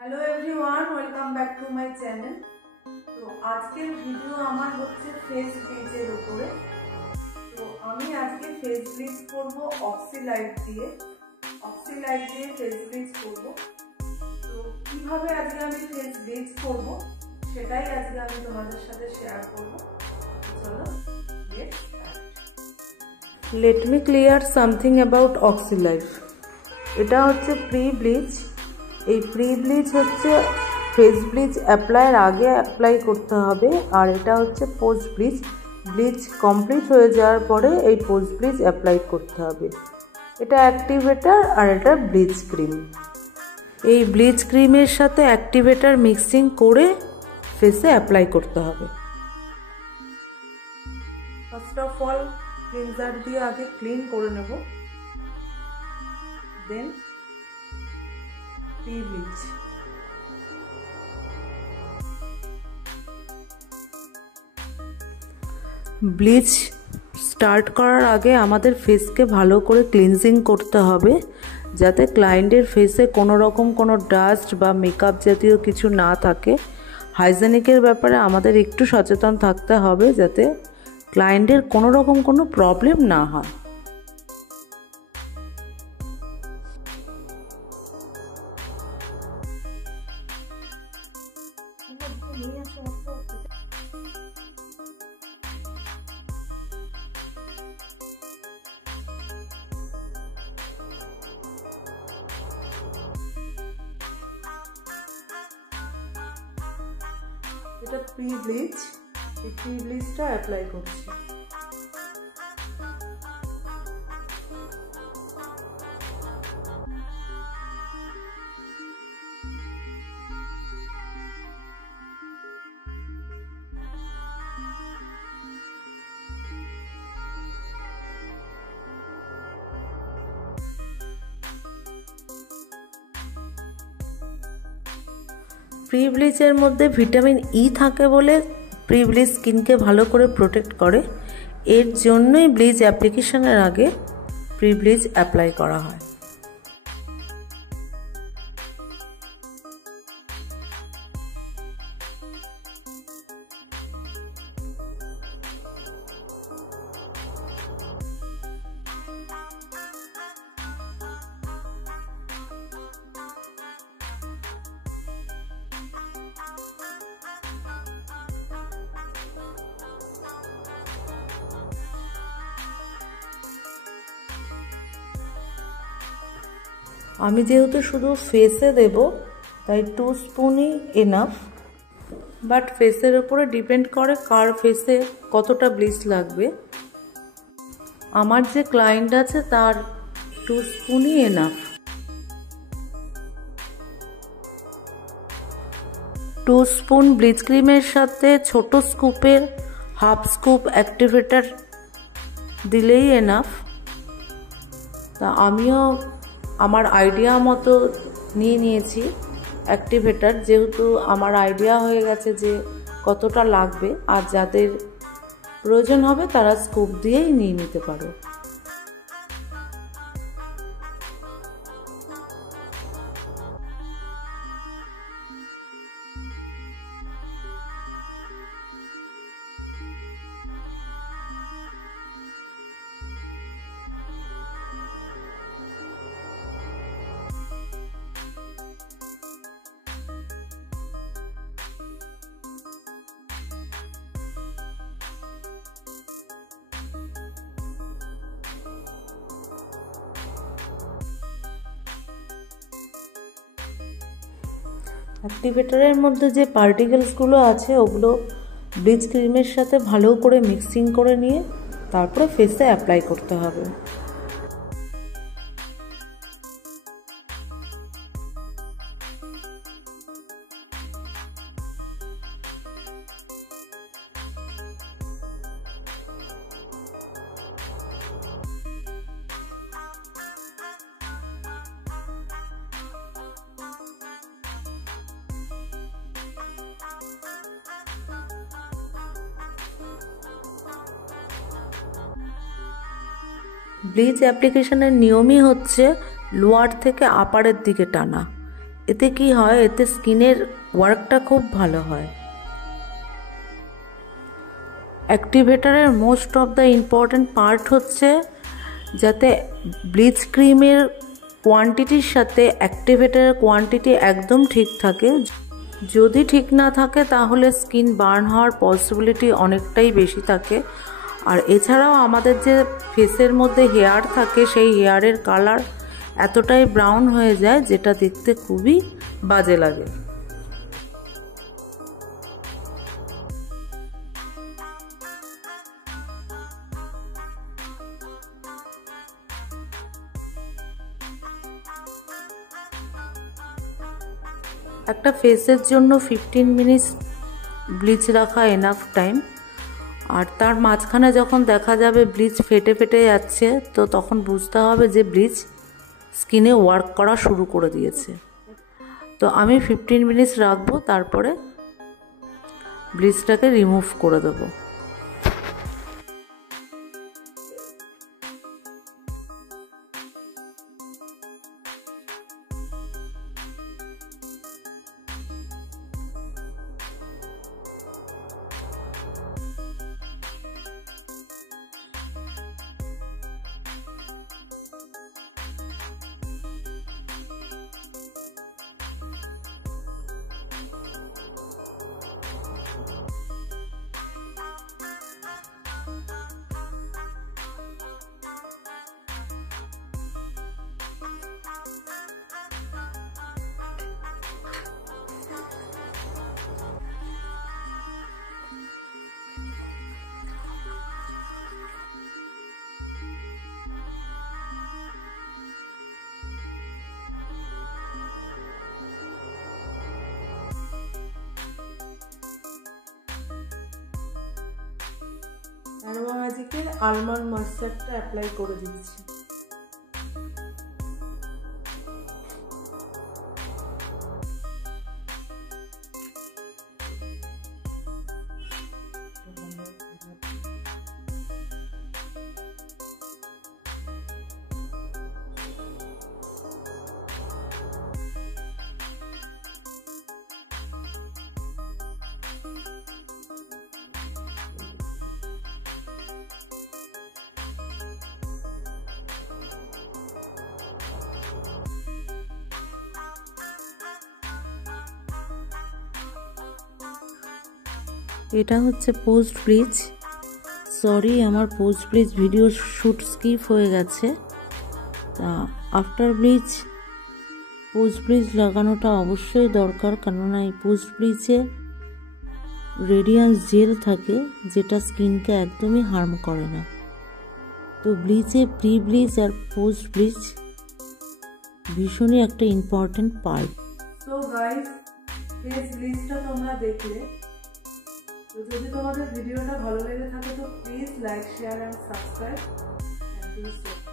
Hello everyone, welcome back to my channel. तो आजकल भिडियो आमार होच्छे फेस ब्लिचेर उपरे। तो आमी आजके फेस ब्लिच करबो ऑक्सीलाइट दिए फेस ब्लिच करबो। तो किभाबे आजके आमी फेस ब्लिच करबो सेटाई आजके आमी तोमादेर साथे शेयर करबो। चलो let's start. Let me clear something about Oxylife. एटा होच्छे प्री ब्लिच। এই প্রি ব্লিচ হচ্ছে ফেস ব্লিচ অ্যাপ্লাইয়ের আগে অ্যাপ্লাই করতে হবে, আর এটা হচ্ছে পোস্ট ব্লিচ। ব্লিচ কমপ্লিট হয়ে যাওয়ার পরে এই পোস্ট ব্লিচ অ্যাপ্লাই করতে হবে। এটা অ্যাক্টিভেটার আর এটা ব্লিচ ক্রিম। এই ব্লিচ ক্রিমের সাথে অ্যাক্টিভেটার মিক্সিং করে ফেসে অ্যাপ্লাই করতে হবে। ফার্স্ট অফ অল ক্লিনজার দিয়ে আগে ক্লিন করে নেব, দেন ব্লিচ। ব্লিচ স্টার্ট করার আগে আমাদের ফেসকে ভালো করে ক্লিনজিং করতে হবে, যাতে ক্লায়েন্টের ফেসে কোনো রকম কোনো ডাস্ট বা মেকআপ জাতীয় কিছু না থাকে। হাইজেনিকের ব্যাপারে আমাদের একটু সচেতন থাকতে হবে, যাতে ক্লায়েন্টের কোনো রকম কোনো প্রবলেম না হয়। এটা প্রি ব্লিচ, এই প্রি ব্লিচটা অ্যাপ্লাই করছি। প্রি ব্লিচের মধ্যে ভিটামিন ই থাকে বলে প্রি ব্লিচ স্কিনকে ভালো করে প্রোটেক্ট করে। এর জন্যই ব্লিচ অ্যাপ্লিকেশনের আগে প্রি ব্লিচ অ্যাপ্লাই করা হয়। আমি যেহেতু শুধু ফেসে দেব তাই 2 স্পুনই এনাফ, বাট ফেসের উপরে ডিপেন্ড করে কার ফেসে কতটা ব্লিচ লাগবে। আমার যে ক্লায়েন্ট আছে তার 2 স্পুনই এনাফ। 2 স্পুন ব্লিচ ক্রিমের সাথে ছোট স্কুপের হাফ স্কুপ অ্যাক্টিভেটার দিলেই এনাফ। তা আমিও আমার আইডিয়া মতো নিয়ে নিয়েছি অ্যাক্টিভেটার, যেহেতু আমার আইডিয়া হয়ে গেছে যে কতটা লাগবে, আর যাদের প্রয়োজন হবে তারা স্কুপ দিয়েই নিয়ে নিতে পারো। অ্যাক্টিভেটারের মধ্যে যে পার্টিকেলসগুলো আছে ওগুলো ব্লিচ ক্রিমের সাথে ভালো করে মিক্সিং করে নিয়ে তারপরে ফেসে অ্যাপ্লাই করতে হবে। ব্লিচ অ্যাপ্লিকেশনের নিয়মই হচ্ছে লোয়ার থেকে আপারের দিকে টানা। এতে কি হয়, এতে স্কিনের ওয়ার্কটা খুব ভালো হয়। অ্যাক্টিভেটারের most of the important part হচ্ছে যাতে ব্লিচ ক্রিমের কোয়ান্টিটির সাথে অ্যাক্টিভেটারের কোয়ান্টিটি একদম ঠিক থাকে। যদি ঠিক না থাকে তাহলে স্কিন বার্ন হওয়ার পসিবিলিটি অনেকটাই বেশি থাকে। আর এছাড়াও আমাদের যে ফেসের মধ্যে হেয়ার থাকে সেই হেয়ারের কালার এতটাই ব্রাউন হয়ে যায় যেটা দেখতে খুবই বাজে লাগে। একটা ফেসের জন্য 15 মিনিটস ব্লিচ রাখা এনাফ টাইম। আর তার মাঝখানে যখন দেখা যাবে ব্লিচ ফেটে ফেটে যাচ্ছে, তো তখন বুঝতে হবে যে ব্লিচ স্কিনে ওয়ার্ক করা শুরু করে দিয়েছে। তো আমি 15 মিনিটস রাখবো, তারপরে ব্লিচটাকে রিমুভ করে দেবো। অ্যারোমা ম্যাজিকের আলমন্ড ময়েশ্চারটা অ্যাপ্লাই করে দিচ্ছি। এটা হচ্ছে পোস্ট ব্লিচ। সরি, আমার post bleach video shoot skip হয়ে গেছে। তা আফটার ব্লিচ পোস্ট ব্লিচ লাগানোটা অবশ্যই দরকার, কেননা এই পোস্ট ব্লিচে রেডিয়ান্স জেল থাকে যেটা স্কিনকে একদমই হার্ম করে না। তো ব্লিচে প্রি ব্লিচ আর পোস্ট ব্লিচ ভীষণই একটা important part. So guys, face ব্লিচটা তোমরা দেখলে। তো যদি তোমাদের ভিডিওটা ভালো লেগে থাকে তো please like, share and subscribe. Thank you so much.